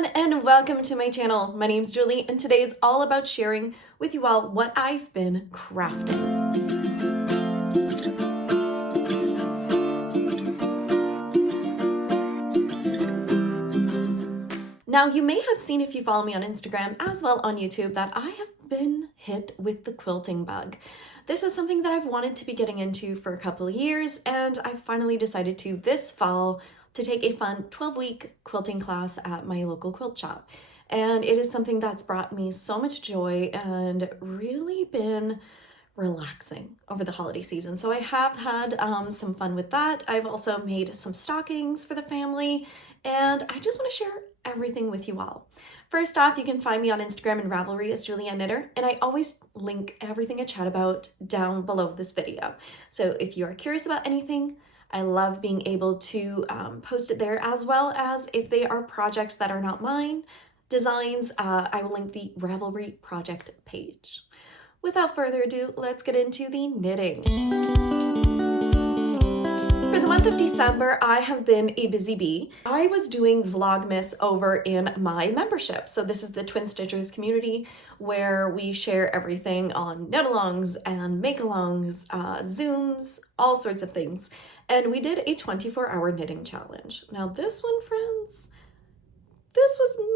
everyone and welcome to my channel. My name's Julie and today is all about sharing with you all what I've been crafting. Now you may have seen if you follow me on Instagram as well on YouTube that I have been hit with the quilting bug. This is something that I've wanted to be getting into for a couple of years and I finally decided to this fall to take a fun 12-week quilting class at my local quilt shop. And it is something that's brought me so much joy and really been relaxing over the holiday season. So I have had some fun with that. I've also made some stockings for the family and I just want to share everything with you all. First off, you can find me on Instagram and Ravelry as Julia Knitter, and I always link everything I chat about down below this video. So if you are curious about anything, I love being able to post it there, as well as if they are projects that are not mine, designs, I will link the Ravelry project page. Without further ado, let's get into the knitting. For the month of December, I have been a busy bee. I was doing Vlogmas over in my membership. So this is the Twin Stitchers community where we share everything on knit-alongs and make-alongs, Zooms, all sorts of things. And we did a 24-hour knitting challenge. Now this one, friends,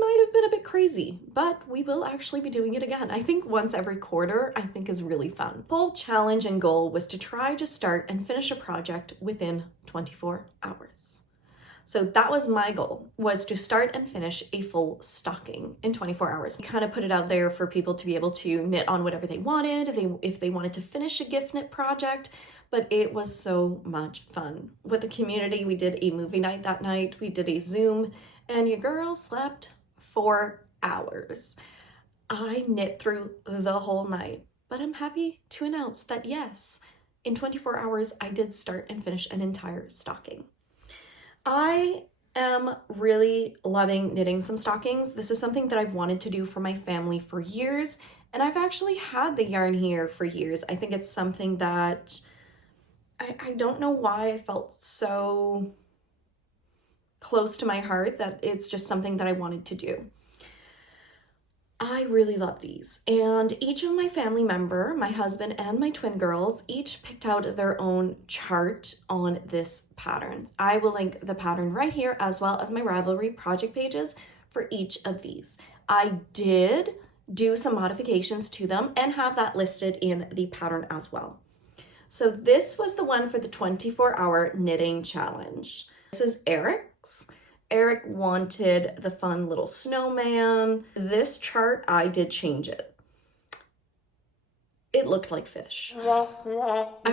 might have been a bit crazy, but we will actually be doing it again. I think once every quarter, I think is really fun. The whole challenge and goal was to try to start and finish a project within 24 hours. So that was my goal, was to start and finish a full stocking in 24 hours. We kind of put it out there for people to be able to knit on whatever they wanted, if they wanted to finish a gift knit project, but it was so much fun. With the community, we did a movie night that night, we did a Zoom, and your girl slept 4 hours. I knit through the whole night, but I'm happy to announce that yes, in 24 hours, I did start and finish an entire stocking. I am really loving knitting some stockings. This is something that I've wanted to do for my family for years, and I've actually had the yarn here for years. I think it's something that I don't know why I felt so close to my heart that it's just something that I wanted to do. I really love these, and each of my family member, my husband and my twin girls, each picked out their own chart on this pattern. I will link the pattern right here as well as my Ravelry project pages for each of these. I did do some modifications to them and have that listed in the pattern as well. So this was the one for the 24-hour knitting challenge. This is Eric's. Eric wanted the fun little snowman. This chart, I did change it. It looked like fish. I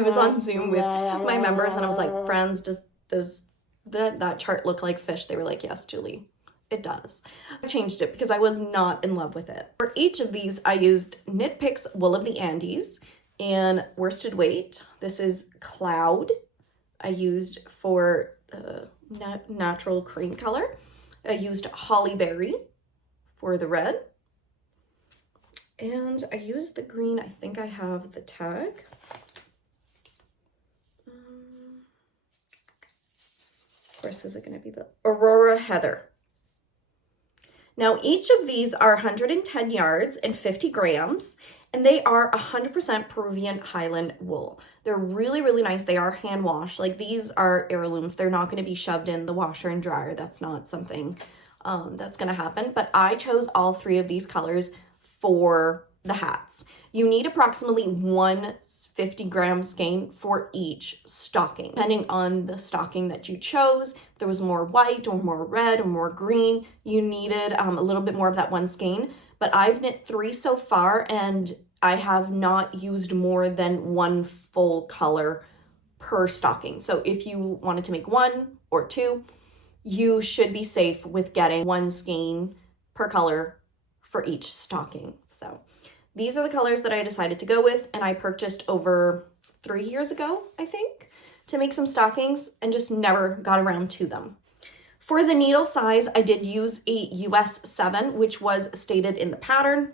was on Zoom with my members and I was like, friends, does that chart look like fish? They were like, yes, Julie, it does. I changed it because I was not in love with it. For each of these, I used KnitPicks Wool of the Andes in worsted weight. This is Cloud. I used for natural cream color. I used Holly Berry for the red. And I used the green. I think I have the tag. Of course, is it going to be the Aurora Heather? Now, each of these are 110 yards and 50 grams, and they are 100% Peruvian Highland wool. They're really, really nice. They are hand washed. Like, these are heirlooms. They're not going to be shoved in the washer and dryer. That's not something that's going to happen. But I chose all three of these colors for the hats. You need approximately 150-gram skein for each stocking. Depending on the stocking that you chose, if there was more white or more red or more green, you needed a little bit more of that one skein. But I've knit 3 so far and I have not used more than 1 full color per stocking. So if you wanted to make 1 or 2, you should be safe with getting 1 skein per color for each stocking. So these are the colors that I decided to go with, and I purchased over 3 years ago, I think, to make some stockings and just never got around to them. For the needle size, I did use a US 7, which was stated in the pattern,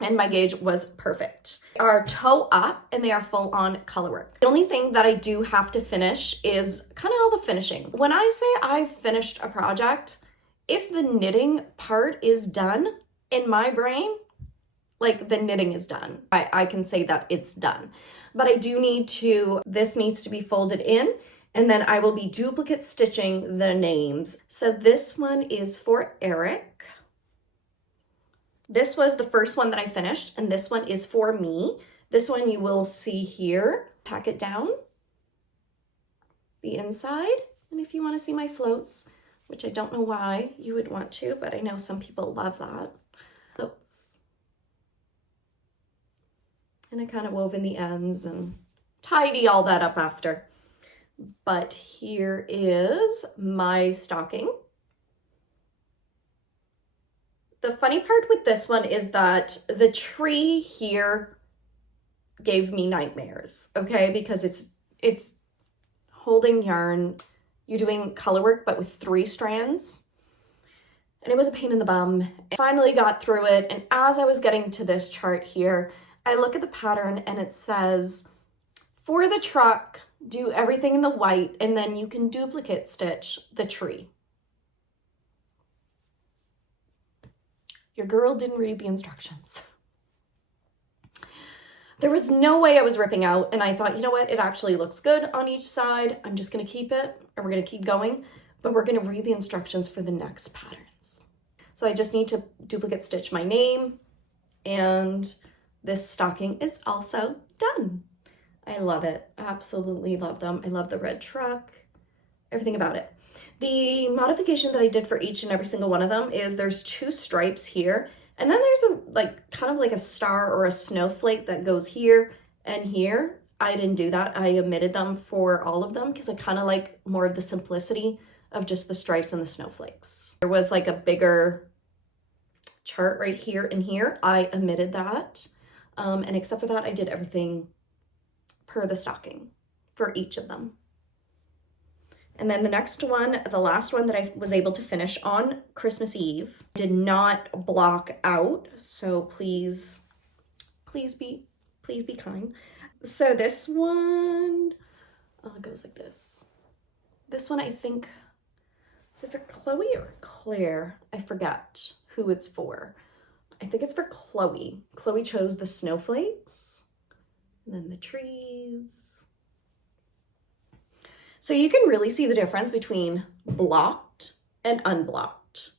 and my gauge was perfect. They are toe up and they are full on color work. The only thing that I do have to finish is kind of all the finishing. When I say I've finished a project, if the knitting part is done in my brain, like the knitting is done. I can say that it's done. But I do need to, this needs to be folded in, and then I will be duplicate stitching the names. So this one is for Eric. This was the first one that I finished, and this one is for me. This one you will see here. Tack it down the inside. And if you want to see my floats, which I don't know why you would want to, but I know some people love that. Floats. And I kind of wove in the ends and tidy all that up after. But here is my stocking. The funny part with this one is that the tree here gave me nightmares, okay? Because it's holding yarn. You're doing color work, but with 3 strands. And it was a pain in the bum. I finally got through it. And as I was getting to this chart here, I look at the pattern and it says, for the truck, do everything in the white, and then you can duplicate stitch the tree. Your girl didn't read the instructions. There was no way I was ripping out, and I thought, you know what, it actually looks good on each side. I'm just gonna keep it, and we're gonna keep going, but we're gonna read the instructions for the next patterns. So I just need to duplicate stitch my name, and this stocking is also done. I love it, absolutely love them. I love the red truck, everything about it. The modification that I did for each and every single one of them is there's 2 stripes here, and then there's a kind of like a star or a snowflake that goes here and here. I didn't do that. I omitted them for all of them because I kind of like more of the simplicity of just the stripes and the snowflakes. There was like a bigger chart right here and here. I omitted that. And except for that, I did everything per the stocking for each of them. And then the next one, the last one that I was able to finish on Christmas Eve, did not block out. So please be kind. So this one, it goes like this. This one, I think, is it for Chloe or Claire? I forget who it's for. I think it's for Chloe. Chloe chose the snowflakes and then the trees. So you can really see the difference between blocked and unblocked.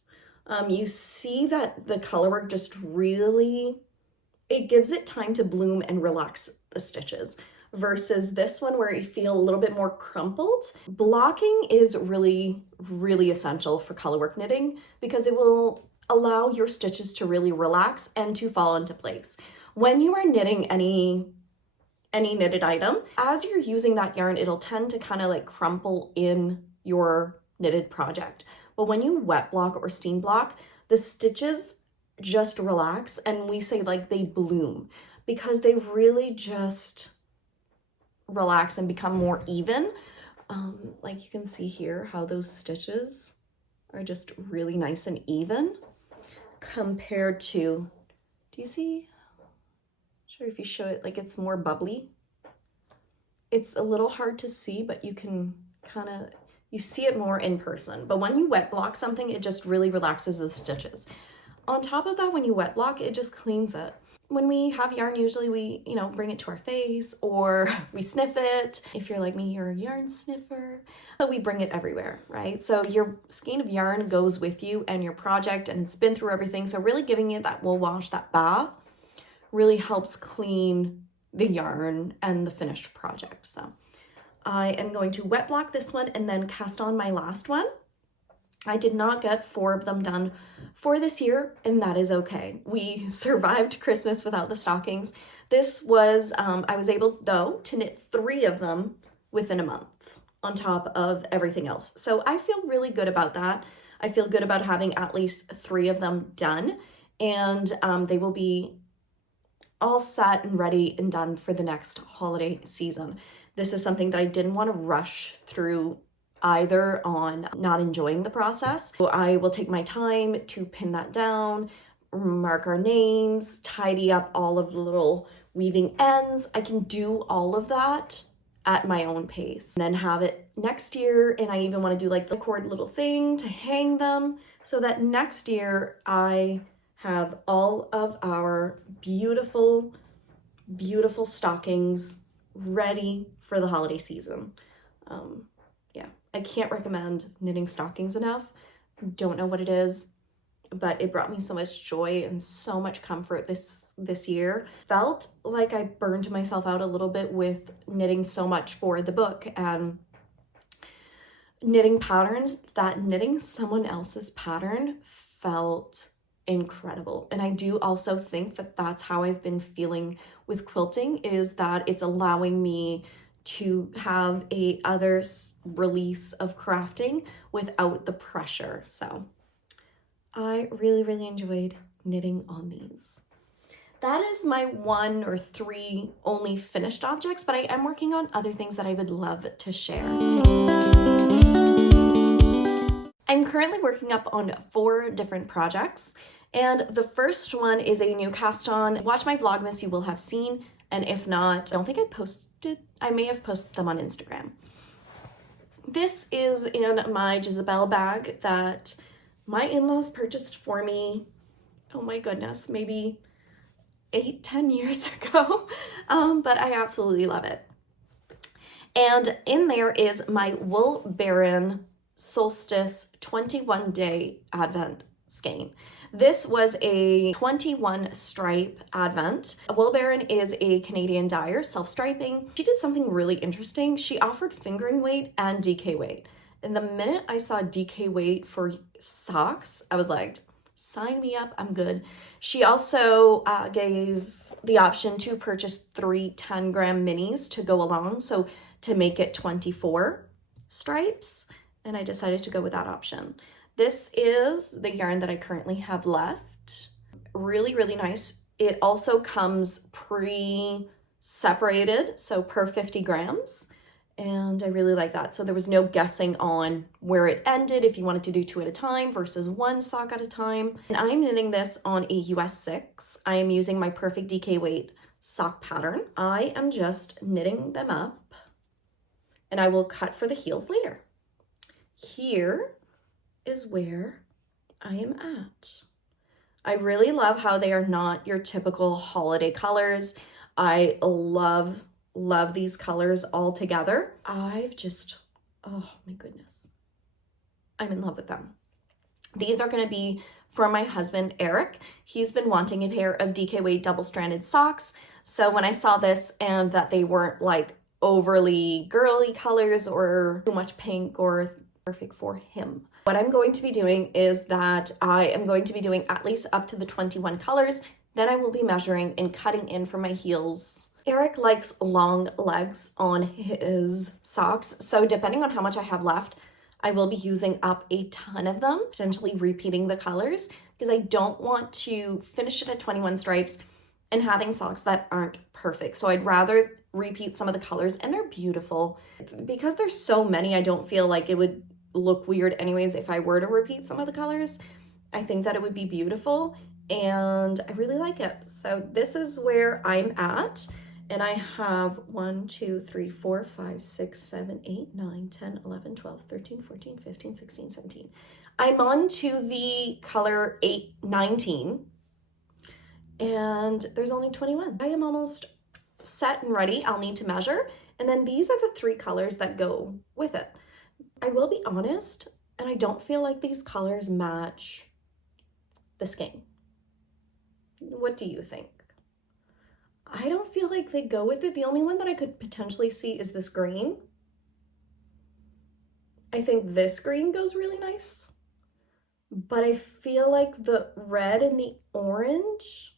You see that the color work just really, it gives it time to bloom and relax the stitches versus this one where you feel a little bit more crumpled. Blocking is really, really essential for color work knitting because it will allow your stitches to really relax and to fall into place. When you are knitting any knitted item, as you're using that yarn, it'll tend to kind of like crumple in your knitted project. But when you wet block or steam block, the stitches just relax, and we say like they bloom because they really just relax and become more even. Like you can see here how those stitches are just really nice and even compared to, do you see? Sure, if you show it, like it's more bubbly. It's a little hard to see, but you can kind of, you see it more in person. But when you wet block something, it just really relaxes the stitches. On top of that, when you wet block, it just cleans it. When we have yarn, usually we, bring it to our face or we sniff it. If you're like me, you're a yarn sniffer. So we bring it everywhere, right? So your skein of yarn goes with you and your project, and it's been through everything. So really giving it that wool wash, that bath, really helps clean the yarn and the finished project. So I am going to wet block this one and then cast on my last one. I did not get 4 of them done for this year, and that is okay. We survived Christmas without the stockings. This was, I was able though to knit 3 of them within a month on top of everything else. So I feel really good about that. I feel good about having at least 3 of them done, and they will be all set and ready and done for the next holiday season. This is something that I didn't want to rush through either on not enjoying the process. So I will take my time to pin that down, mark our names, tidy up all of the little weaving ends. I can do all of that at my own pace, and then have it next year. And I even want to do like the cord little thing to hang them so that next year I have all of our beautiful, beautiful stockings ready for the holiday season. Yeah, I can't recommend knitting stockings enough. Don't know what it is, but it brought me so much joy and so much comfort this year. Felt like I burned myself out a little bit with knitting so much for the book and knitting patterns, that knitting someone else's pattern felt incredible. And I do also think that that's how I've been feeling with quilting, is that it's allowing me to have a other release of crafting without the pressure. So I really, really enjoyed knitting on these. That is my 1 or 3 only finished objects, but I am working on other things that I would love to share. I'm currently working up on 4 different projects, and the first one is a new cast on. Watch my Vlogmas, you will have seen, and if not, I don't think I may have posted them on Instagram. This is in my Jezebel bag that my in-laws purchased for me, oh my goodness, maybe 8-10 years ago, but I absolutely love it. And in there is my WoolBaron Solstice 21-day Advent skein. This was a 21 stripe Advent. WoolBaron is a Canadian dyer, self-striping. She did something really interesting. She offered fingering weight and DK weight. And the minute I saw DK weight for socks, I was like, sign me up, I'm good. She also gave the option to purchase 3 10-gram minis to go along, so to make it 24 stripes, and I decided to go with that option. This is the yarn that I currently have left. Really, really nice. It also comes pre-separated, so per 50 grams. And I really like that. So there was no guessing on where it ended, if you wanted to do 2 at a time versus 1 sock at a time. And I'm knitting this on a US 6. I am using my Perfect DK weight sock pattern. I am just knitting them up, and I will cut for the heels later. Here is where I am at. I really love how they are not your typical holiday colors. I love these colors all together. I've just, oh my goodness, I'm in love with them. These are going to be for my husband, Eric. He's been wanting a pair of DK weight double-stranded socks. So when I saw this and that they weren't like overly girly colors or too much pink or perfect for him, what I'm going to be doing is that I am going to be doing at least up to the 21 colors. Then I will be measuring and cutting in for my heels. Eric likes long legs on his socks, so depending on how much I have left, I will be using up a ton of them, potentially repeating the colors, because I don't want to finish it at 21 stripes and having socks that aren't perfect. So I'd rather repeat some of the colors, and they're beautiful. Because there's so many, I don't feel like it would look weird anyways if I were to repeat some of the colors. I think that it would be beautiful, and I really like it. So this is where I'm at. And I have 1, 2, 3, 4, 5, 6, 7, 8, 9, 10, 11, 12, 13, 14, 15, 16, 17. I'm on to the color 19, and there's only 21. I am almost set and ready. I'll need to measure. And then these are the 3 colors that go with it. I will be honest, and I don't feel like these colors match the skein. What do you think? I don't feel like they go with it. The only one that I could potentially see is this green. I think this green goes really nice, but I feel like the red and the orange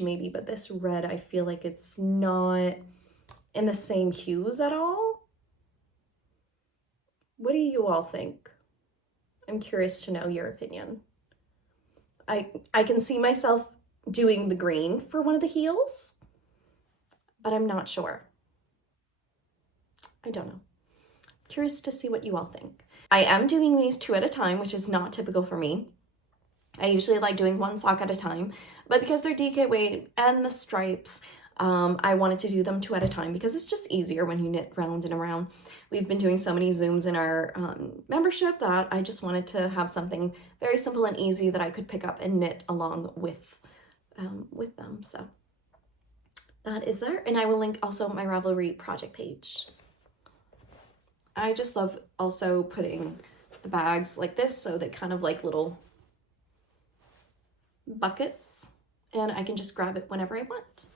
maybe, but this red, I feel like it's not in the same hues at all. What do you all think? I'm curious to know your opinion. I can see myself doing the green for one of the heels, but I'm not sure. I don't know. Curious to see what you all think. I am doing these 2 at a time, which is not typical for me. I usually like doing 1 sock at a time, but because they're DK weight and the stripes, I wanted to do them 2 at a time because it's just easier when you knit round and around. We've been doing so many Zooms in our membership that I just wanted to have something very simple and easy that I could pick up and knit along with them. So that is there. And I will link also my Ravelry project page. I just love also putting the bags like this, so they kind of like little buckets, and I can just grab it whenever I want.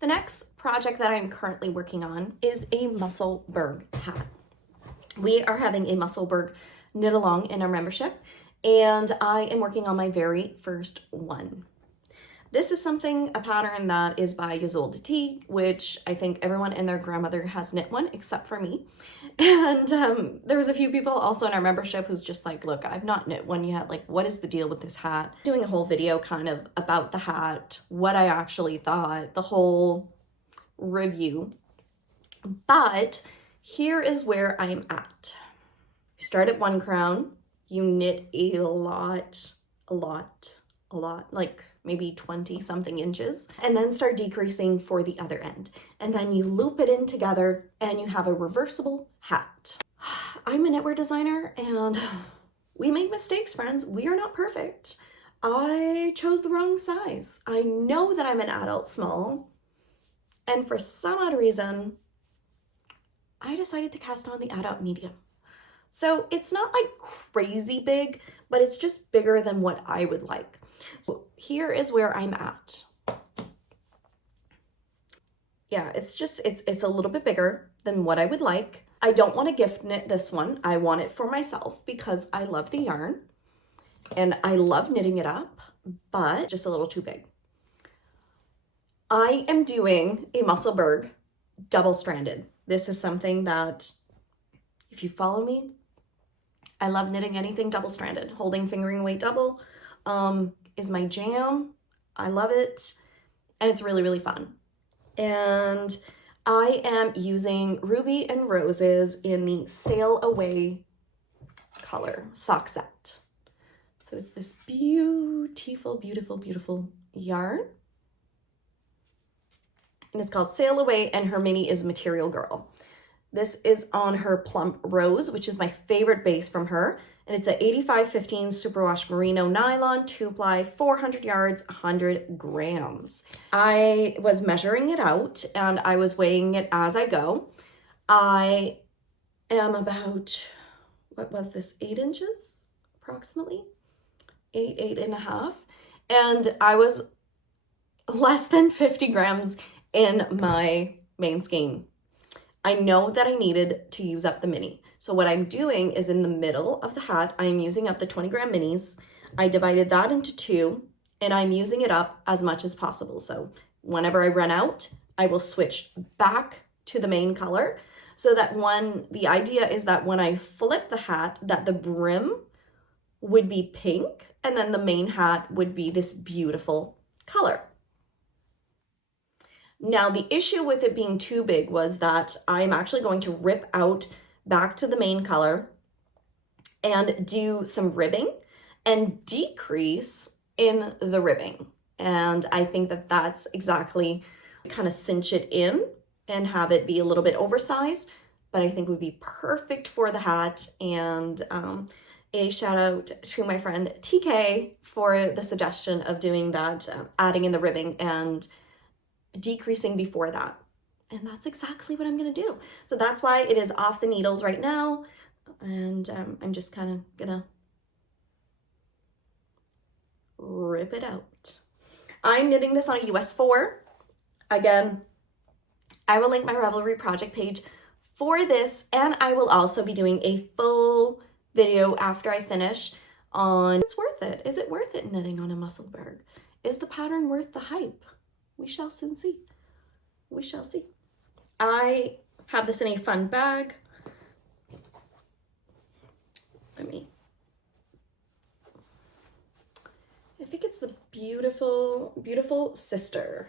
The next project that I'm currently working on is a Musselburgh hat. We are having a Musselburgh knit along in our membership, and I am working on my very first one. This is a pattern that is by Ysolda Teague, which I think everyone and their grandmother has knit one except for me. And there was a few people also in our membership who's just like, look, I've not knit one yet. Like, what is the deal with this hat? Doing a whole video kind of about the hat, what I actually thought, the whole review. But here is where I'm at. You start at 1 crown, you knit a lot, like maybe 20 something inches, and then start decreasing for the other end. And then you loop it in together and you have a reversible hat. I'm a knitwear designer and we make mistakes, friends. We are not perfect. I chose the wrong size. I know that I'm an adult small, and for some odd reason, I decided to cast on the adult medium. So it's not like crazy big, but it's just bigger than what I would like. So here is where I'm at. Yeah, it's a little bit bigger than what I would like. I don't want to gift knit this one. I want it for myself because I love the yarn and I love knitting it up, but just a little too big. I am doing a Musselburgh double-stranded. This is something that, if you follow me, I love knitting anything double-stranded. Holding fingering weight double is my jam. I love it, and it's really, really fun. And I am using Ruby and Roses in the Sail Away color sock set. So it's this beautiful, beautiful, beautiful yarn. And it's called Sail Away, and her mini is Material Girl. This is on her Plump Rose, which is my favorite base from her. And it's a 85-15 superwash merino nylon, 2-ply, 400 yards, 100 grams. I was measuring it out and I was weighing it as I go. I am about, what was this, 8 inches approximately? 8.5. And I was less than 50 grams in my main skein. I know that I needed to use up the mini. So what I'm doing is in the middle of the hat, I'm using up the 20 gram minis. I divided that into 2 and I'm using it up as much as possible. So whenever I run out, I will switch back to the main color so that the idea is that when I flip the hat, that the brim would be pink and then the main hat would be this beautiful color. Now, the issue with it being too big was that I'm actually going to rip out back to the main color and do some ribbing and decrease in the ribbing. And I think that that's exactly kind of cinch it in and have it be a little bit oversized, but I think would be perfect for the hat. And a shout out to my friend TK for the suggestion of doing that, adding in the ribbing and decreasing before that. And that's exactly what I'm going to do. So that's why it is off the needles right now. And I'm just kind of going to rip it out. I'm knitting this on a US 4. Again, I will link my Ravelry project page for this. And I will also be doing a full video after I finish on it's worth it. Is it worth it knitting on a Musselburgh? Is the pattern worth the hype? We shall soon see. We shall see. I have this in a fun bag. I think it's the beautiful, beautiful sister.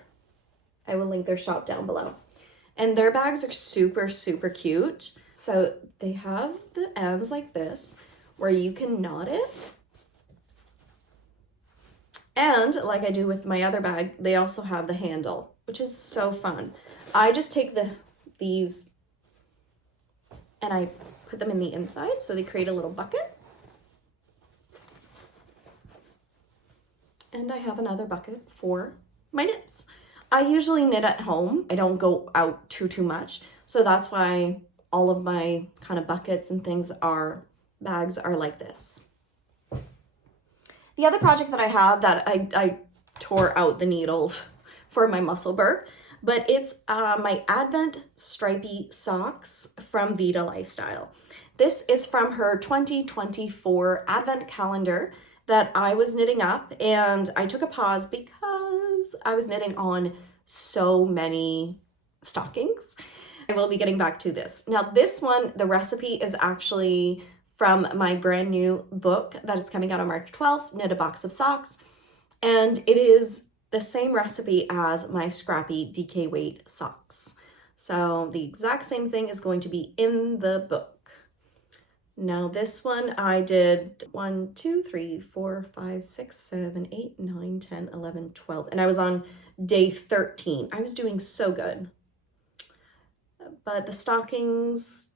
I will link their shop down below. And their bags are super, super cute. So they have the ends like this where you can knot it. And like I do with my other bag, they also have the handle which is so fun. I just take these and I put them in the inside so they create a little bucket. And I have another bucket for my knits. I usually knit at home. I don't go out too much. So that's why all of my kind of buckets and bags are like this. The other project that I have that I tore out the needles for my Musselburgh, but it's my Advent stripy socks from Vida Lifestyle. This is from her 2024 Advent calendar that I was knitting up, and I took a pause because I was knitting on so many stockings. I will be getting back to this. Now this one, the recipe is actually from my brand new book that is coming out on March 12th, Knit a Box of Socks. And it is the same recipe as my Scrappy DK weight socks. So the exact same thing is going to be in the book. Now this one I did 1, 2, 3, 4, 5, 6, 7, 8, 9, 10, 11, 12. And I was on day 13. I was doing so good. But the stockings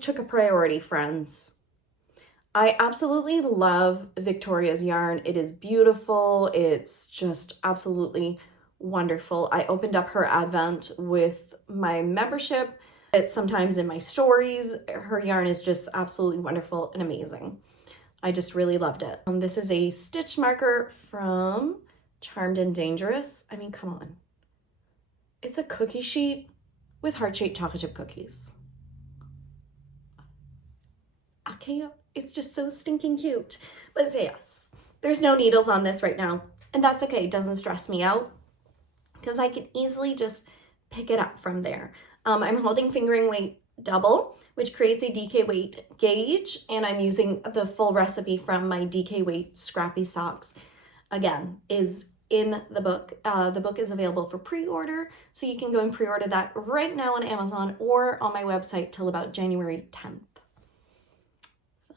took a priority, friends. I absolutely love Victoria's yarn. It is beautiful. It's just absolutely wonderful. I opened up her Advent with my membership. It's sometimes in my stories. Her yarn is just absolutely wonderful and amazing. I just really loved it. This is a stitch marker from Charmed and Dangerous. I mean, come on. It's a cookie sheet with heart-shaped chocolate chip cookies. Okay, it's just so stinking cute. But yes, there's no needles on this right now, and that's okay. It doesn't stress me out because I can easily just pick it up from there. I'm holding fingering weight double, which creates a DK weight gauge, and I'm using the full recipe from my DK weight Scrappy socks. Again, is in the book. The book is available for pre-order, so you can go and pre-order that right now on Amazon or on my website till about January 10th. So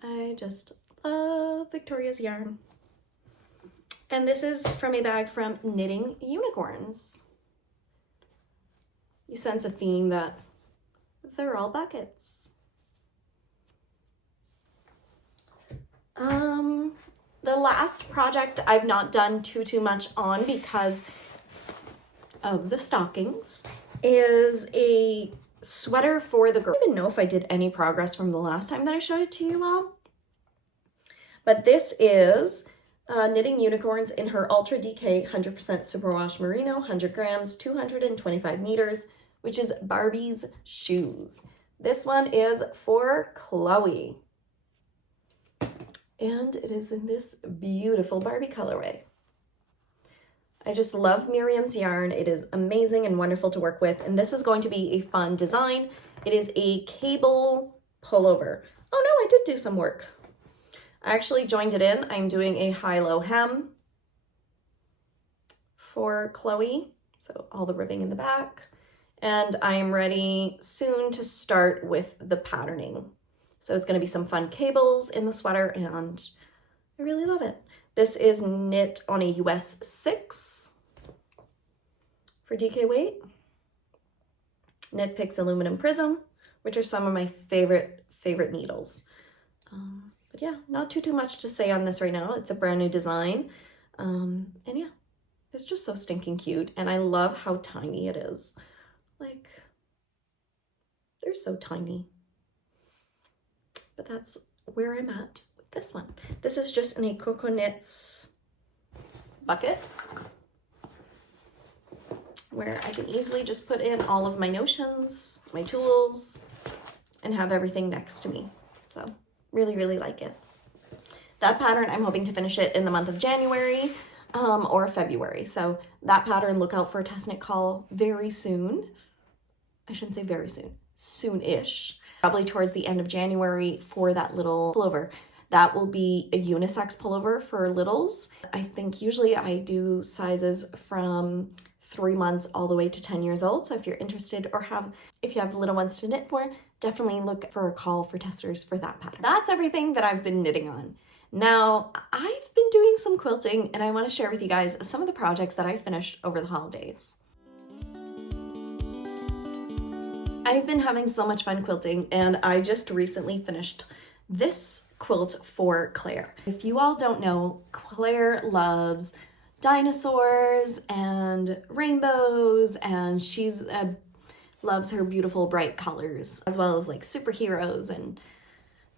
I just love Victoria's yarn. And this is from a bag from Knitting Unicorns. You sense a theme that they're all buckets. The last project I've not done too much on because of the stockings is a sweater for the girl. I don't even know if I did any progress from the last time that I showed it to you all. But this is Knitting Unicorns in her Ultra DK 100% Superwash Merino, 100 grams, 225 meters, which is Barbie's shoes. This one is for Chloe. And it is in this beautiful Barbie colorway. I just love Miriam's yarn. It is amazing and wonderful to work with. And this is going to be a fun design. It is a cable pullover. Oh no, I did do some work. I actually joined it in. I'm doing a high-low hem for Chloe. So all the ribbing in the back. And I'm ready soon to start with the patterning. So it's going to be some fun cables in the sweater, and I really love it. This is knit on a US 6 for DK weight. KnitPicks Aluminum Prism, which are some of my favorite needles. But yeah, not too much to say on this right now. It's a brand new design. And yeah, it's just so stinking cute. And I love how tiny it is. Like, they're so tiny. But that's where I'm at with this one. This is just in a Coco Knits bucket where I can easily just put in all of my notions, my tools, and have everything next to me. So really like it. That pattern, I'm hoping to finish it in the month of January or February. So that pattern, look out for a test knit call very soon. I shouldn't say very soon, soon-ish. Probably towards the end of January for that little pullover. That will be a unisex pullover for littles. I think usually I do sizes from 3 months all the way to 10 years old. So if you're interested or if you have little ones to knit for, definitely look for a call for testers for that pattern. That's everything that I've been knitting on. Now, I've been doing some quilting and I want to share with you guys some of the projects that I finished over the holidays. I've been having so much fun quilting, and I just recently finished this quilt for Claire. If you all don't know, Claire loves dinosaurs and rainbows, and she's loves her beautiful bright colors, as well as like superheroes. And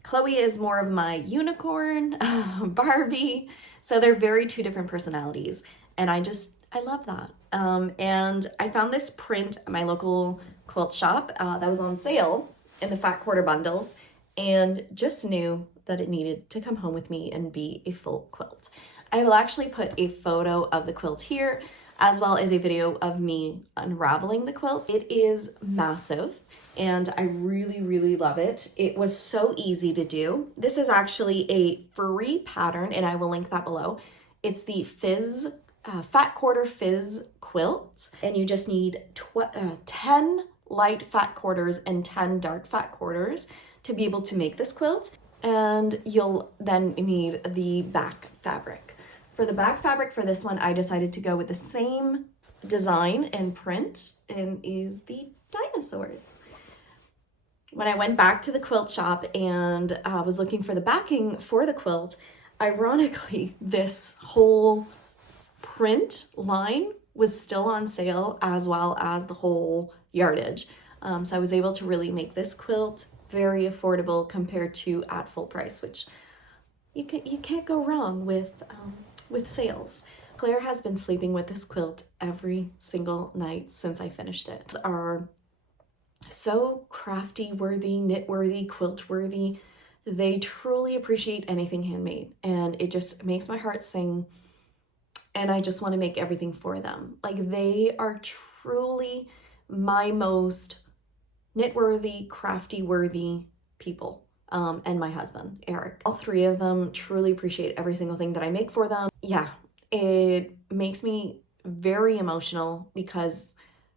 Chloe is more of my unicorn, Barbie. So they're very two different personalities, and I love that. And I found this print at my local quilt shop that was on sale in the fat quarter bundles, and just knew that it needed to come home with me and be a full quilt. I will actually put a photo of the quilt here, as well as a video of me unraveling the quilt. It is massive, and I really, really love it. It was so easy to do. This is actually a free pattern, and I will link that below. It's the Fizz, fat quarter Fizz quilt, and you just need 10 light fat quarters and 10 dark fat quarters to be able to make this quilt. And you'll then need the back fabric. For the back fabric for this one, I decided to go with the same design and print, and is the dinosaurs. When I went back to the quilt shop and was looking for the backing for the quilt, ironically, this whole print line was still on sale, as well as the whole yardage. So I was able to really make this quilt very affordable compared to at full price, which you can't go wrong with sales. Claire has been sleeping with this quilt every single night since I finished it. These are so crafty worthy, knit worthy, quilt worthy. They truly appreciate anything handmade, and it just makes my heart sing. And I just want to make everything for them. Like, they are truly my most knit-worthy, crafty-worthy people. And my husband, Eric. All three of them truly appreciate every single thing that I make for them. Yeah, it makes me very emotional, because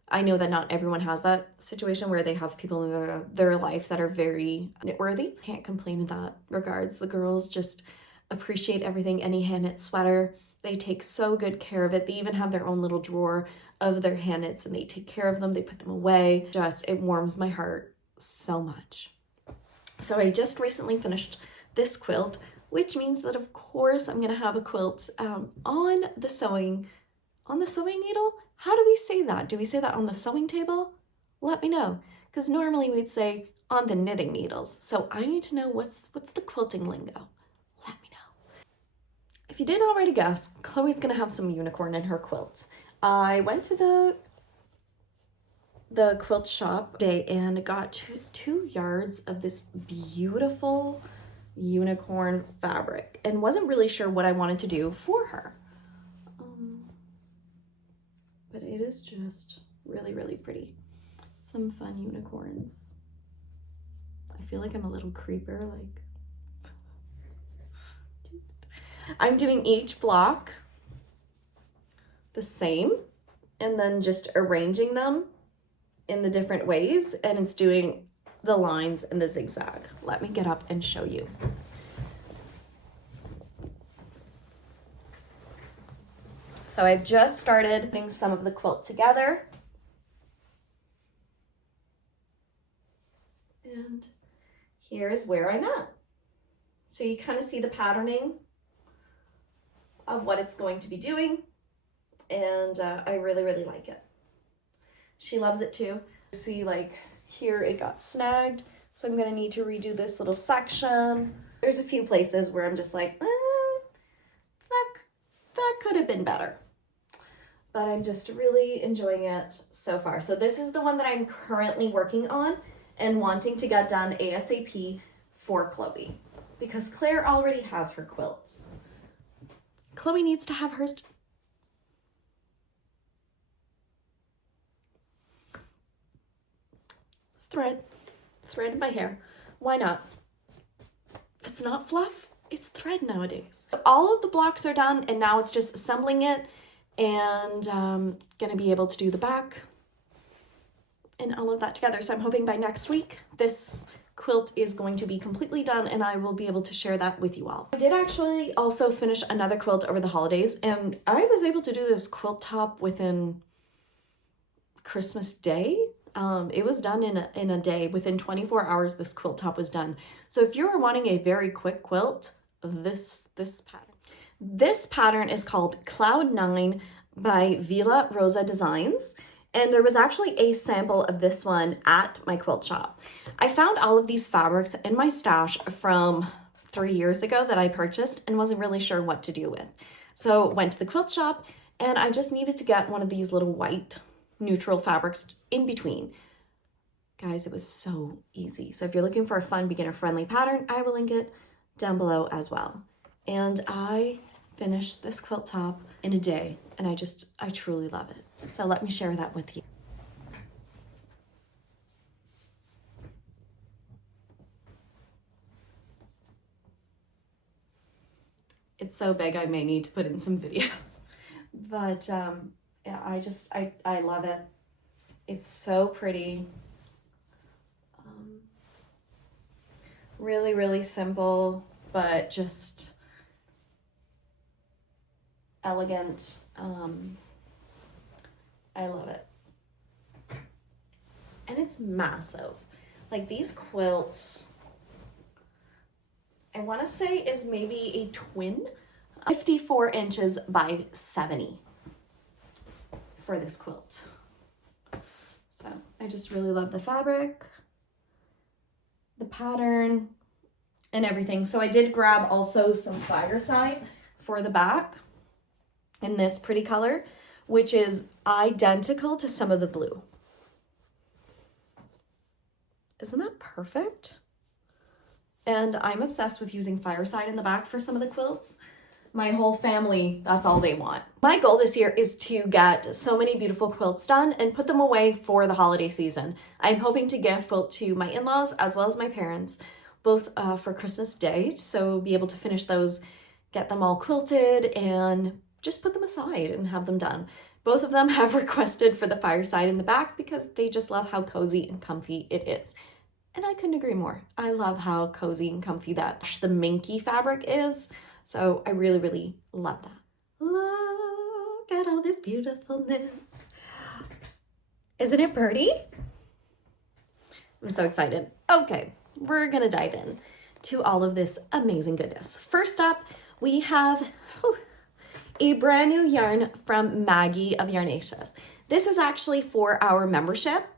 I know that not everyone has that situation where they have people in their life that are very knit-worthy. Can't complain in that regards. The girls just appreciate everything. Any hand-knit sweater, they take so good care of it. They even have their own little drawer of their hand knits, and they take care of them. They put them away. Just, it warms my heart so much. So I just recently finished this quilt, which means that of course I'm gonna have a quilt on the sewing needle. How do we say that? Do we say that on the sewing table? Let me know, because normally we'd say on the knitting needles. So I need to know what's the quilting lingo. Let me know. If you didn't already guess, Chloe's gonna have some unicorn in her quilt. I went to the quilt shop today and got two yards of this beautiful unicorn fabric, and wasn't really sure what I wanted to do for her. But it is just really, really pretty. Some fun unicorns. I feel like I'm a little creeper, like. I'm doing each block the same, and then just arranging them in the different ways, and it's doing the lines and the zigzag. Let me get up and show you. So I've just started putting some of the quilt together. And here's where I'm at. So you kind of see the patterning of what it's going to be doing. And I really, really like it. She loves it too. See, like here it got snagged, so I'm gonna need to redo this little section. There's a few places where I'm just like, that could have been better. But I'm just really enjoying it so far. So this is the one that I'm currently working on and wanting to get done ASAP for Chloe, because Claire already has her quilt. Chloe needs to have hers. Thread in my hair. Why not? If it's not fluff, it's thread nowadays. All of the blocks are done, and now it's just assembling it, and gonna be able to do the back and all of that together. So I'm hoping by next week this quilt is going to be completely done and I will be able to share that with you all. I did actually also finish another quilt over the holidays, and I was able to do this quilt top within Christmas Day. It was done in a day. Within 24 hours, this quilt top was done. So if you are wanting a very quick quilt, this pattern is called Cloud 9 by Vila Rosa Designs. And there was actually a sample of this one at my quilt shop. I found all of these fabrics in my stash from 3 years ago that I purchased and wasn't really sure what to do with. So went to the quilt shop and I just needed to get one of these little white neutral fabrics in between. Guys, it was so easy. So if you're looking for a fun beginner friendly pattern, I will link it down below as well. And I finished this quilt top in a day and I truly love it. So let me share that with you. It's so big I may need to put in some video. But yeah, I love it. It's so pretty. Really, really simple, but just elegant. I love it. And it's massive. Like these quilts, I want to say is maybe a twin, 54 inches by 70 for this quilt. So I just really love the fabric, the pattern, and everything. So I did grab also some fireside for the back in this pretty color, which is identical to some of the blue. Isn't that perfect? And I'm obsessed with using fireside in the back for some of the quilts. My whole family, that's all they want. My goal this year is to get so many beautiful quilts done and put them away for the holiday season. I'm hoping to gift quilt to my in-laws as well as my parents, both for Christmas Day, so be able to finish those, get them all quilted, and just put them aside and have them done. Both of them have requested for the fireside in the back because they just love how cozy and comfy it is. And I couldn't agree more. I love how cozy and comfy that the minky fabric is. So I really, really love that. Look at all this beautifulness. Isn't it pretty? I'm so excited. Okay, we're gonna dive in to all of this amazing goodness. First up, we have a brand new yarn from Maggie of Yarnaceous. This is actually for our membership,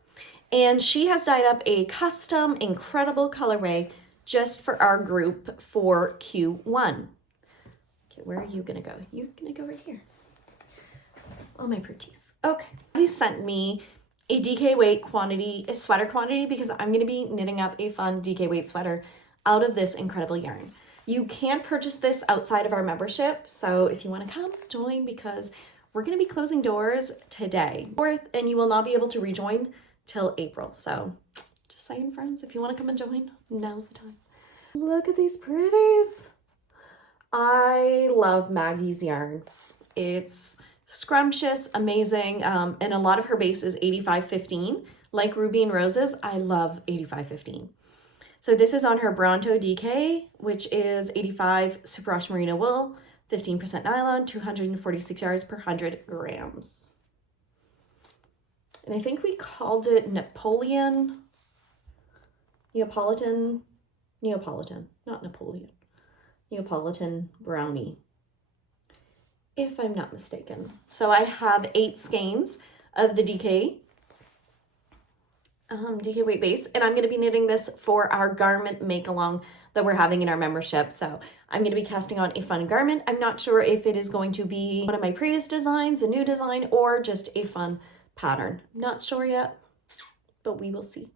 and she has dyed up a custom incredible colorway just for our group for Q1. Okay, where are you gonna go? You're gonna go right here. Oh, my pretties. Okay, he sent me a DK weight quantity, a sweater quantity, because I'm gonna be knitting up a fun DK weight sweater out of this incredible yarn. You can purchase this outside of our membership, so if you want to come join, because we're going to be closing doors today, and you will not be able to rejoin till April. So just saying, friends, if you want to come and join, now's the time. Look at these pretties. I love Maggie's yarn. It's scrumptious, amazing, and a lot of her base is 8515. Like Ruby and Roses, I love 8515. So this is on her Bronto DK, which is 85 superwash merino wool, 15% nylon, 246 yards per 100 grams. And I think we called it Neapolitan, not Napoleon, Neapolitan brownie, if I'm not mistaken. So I have 8 skeins of the DK weight base, and I'm going to be knitting this for our garment make along that we're having in our membership. So I'm going to be casting on a fun garment. I'm not sure if it is going to be one of my previous designs, a new design, or just a fun pattern. Not sure yet, but we will see.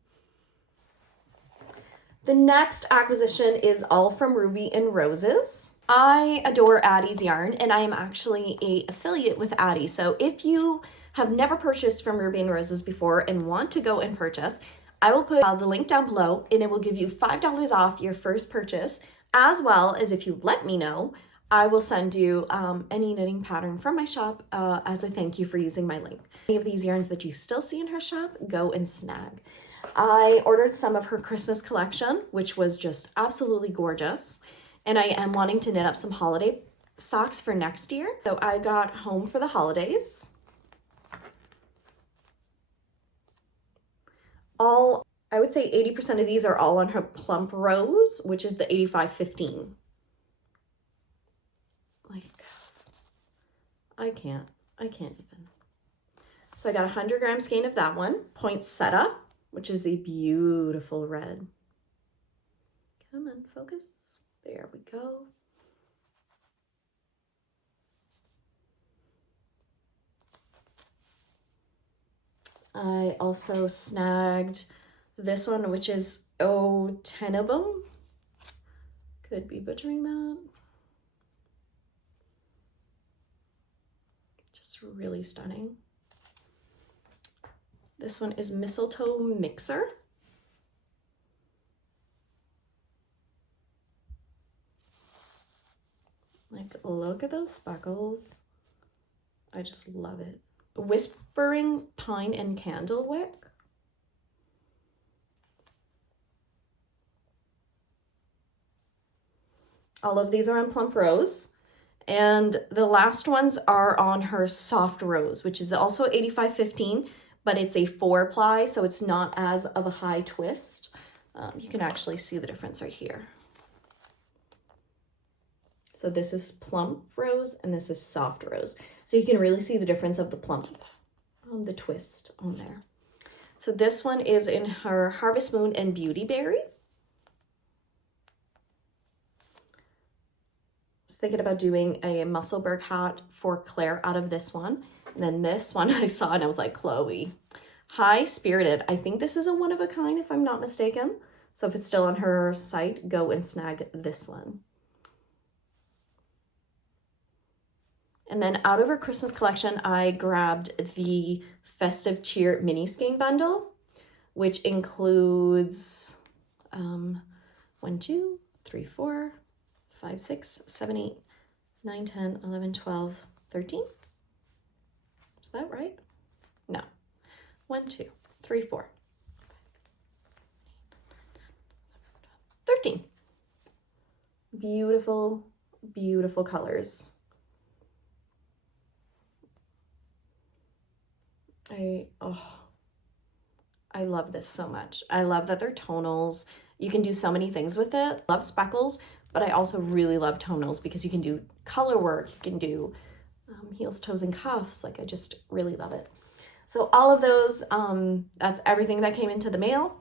The next acquisition is all from Ruby and Roses. I adore Addie's yarn, and I am actually an affiliate with Addie. So if you have never purchased from Ruby and Roses before and want to go and purchase, I will put the link down below, and it will give you $5 off your first purchase, as well as if you let me know, I will send you any knitting pattern from my shop as a thank you for using my link. Any of these yarns that you still see in her shop, go and snag. I ordered some of her Christmas collection, which was just absolutely gorgeous. And I am wanting to knit up some holiday socks for next year. So I got home for the holidays. I would say 80% of these are all on her Plump Rose, which is the 8515. Like, I can't even. So I got 100 gram skein of that one. Poinsettia, which is a beautiful red. Come on, focus. There we go. I also snagged this one, which is O Tenenbaum. Could be butchering that. Just really stunning. This one is Mistletoe Mixer. Like, look at those speckles. I just love it. Whispering Pine and Candle Wick. All of these are on Plump Rose. And the last ones are on her Soft Rose, which is also 8515, but it's a 4-ply, so it's not as of a high twist. You can actually see the difference right here. So this is Plump Rose and this is Soft Rose. So you can really see the difference of the plump, the twist on there. So this one is in her Harvest Moon and Beauty Berry. I was thinking about doing a Musselburgh hat for Claire out of this one. And then this one I saw and I was like, Chloe. High Spirited. I think this is a one of a kind if I'm not mistaken. So if it's still on her site, go and snag this one. And then out of her Christmas collection, I grabbed the Festive Cheer mini skein bundle, which includes 1, 2, 3, 4, 5, 6, 7, 8, 9, 10, 11, 12, 13. Is that right? No. 1, 2, 3, 4, 13. Beautiful, beautiful colors. I love this so much. I love that they're tonals. You can do so many things with it. I love speckles, but I also really love tonals because you can do color work. You can do heels, toes, and cuffs. Like, I just really love it. So all of those, that's everything that came into the mail.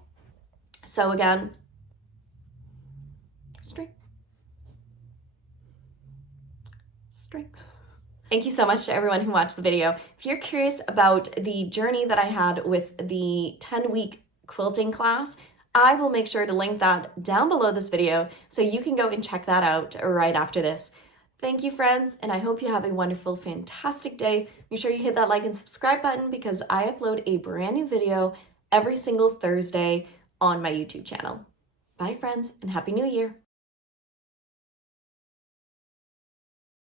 So again, string. Thank you so much to everyone who watched the video. If you're curious about the journey that I had with the 10-week quilting class, I will make sure to link that down below this video so you can go and check that out right after this. Thank you, friends, and I hope you have a wonderful, fantastic day. Make sure you hit that like and subscribe button because I upload a brand new video every single Thursday on my YouTube channel. Bye, friends, and Happy New Year.